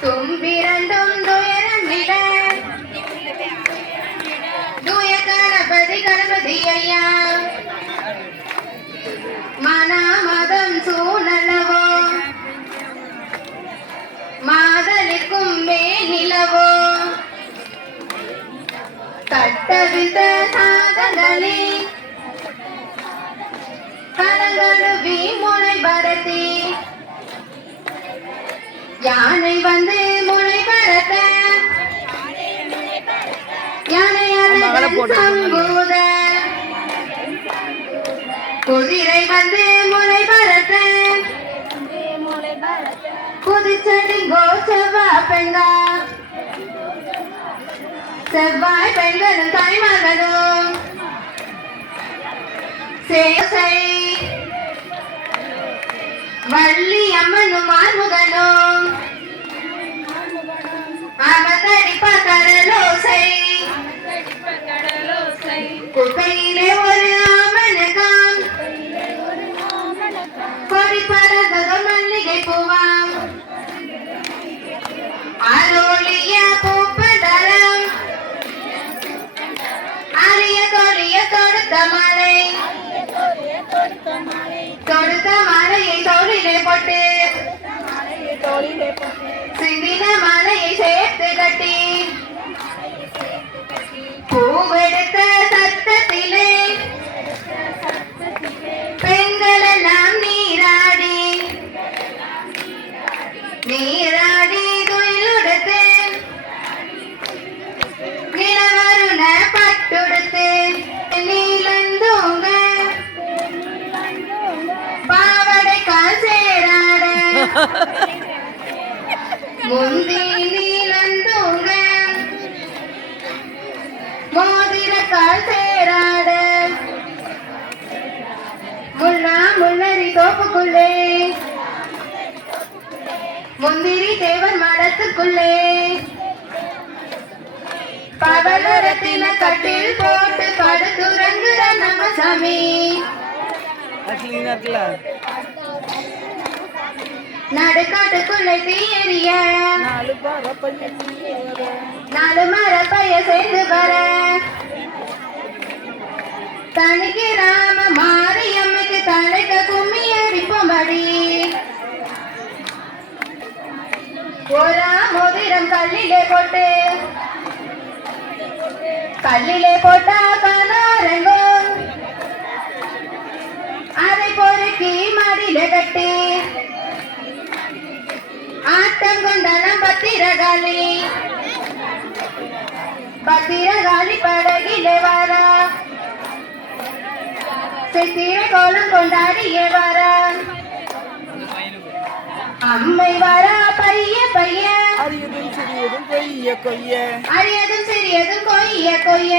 தும்பிரண்டும் துயரம் விட தூய கணபதி கணபதி ஐயா மனம் சூழலவோ மாதலிக்கும் மேநிலவோ கட்டவிழ்த்த சாதங்களே கலங்கழுவி முனை பரத்தி யானை வந்து முனை பரத்த யானை சம்பூத குதிரை வந்து முனை பரத்த புதுச்செடிங்கோ செவ்வாய் பெண்ணா செவ்வாய் பெண்களும் தாய்மகனும் வள்ளி அம்மனும் ஆறுமுகனும் அவதரிப்ப கடலோசை குகையிலே ஒரு ஆமனகம் கொடி பறந்தத மல்லிகை பூவாம் அருளிய பூப்பதரம் அரிய கொடிய தொடுத்த மலை தொடுத்த மலையை தோளிலே போட்டு சிந்தின மலையை சேர்த்து கட்டி பூவெடுத்த சத்தத்திலே பெண்கள் எல்லாம் நீராடி நீராடி துயிலுடுத்து நிலவருண பட்டுடுத்து நீலந்தூங்க பாவடை கால் சேராட முந்தி நீலந்தூங்க மோதிர கால் சேராட முன்னா முன்னறி தோப்புக்குள்ளே முந்திரி தேவன் மடத்துக்குள்ளே பவளரத்தின கட்டில் போட்டு படுத்துறங்குற நம்ம சாமி நடுக்காட்டுக்குள்ளே தீயறிய நாலு மரப்பைய சேர்ந்து வர தனிக்கு ராம மாரியம்மைக்கு தலைக்க கும்மி அடிப்போம்படி ஒரு மோதிரம் கல்லிலே போட்டு கல்லிலே போட்டா கனாரங்கும் அதை பொறுக்கி மடியில கட்டி ஆட்டம் கொண்டாடம் பத்திரகாளி பத்திரகாளி படகிலே வாரா சித்திர கோலம் கொண்டாடிய வாரா அம்மை வாரா பைய பைய அரியதும் சிறியதும் கொய்ய கொய்ய அரியதும் சிறியதும் கொய்ய கொய்ய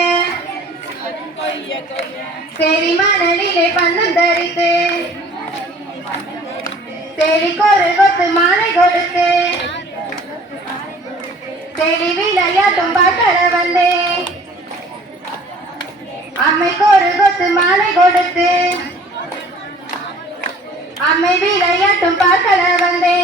செரி மணலிலே பந்தம் தரித்து செடிக்கொரு கொத்து மாலை கொடுத்து செடி விளையாட்டும் பாட்டட வந்தே அம்மைக்கு ஒரு கொத்து மாலை கொடுத்து அம்மை விளையாட்டும் பாட்டட வந்தே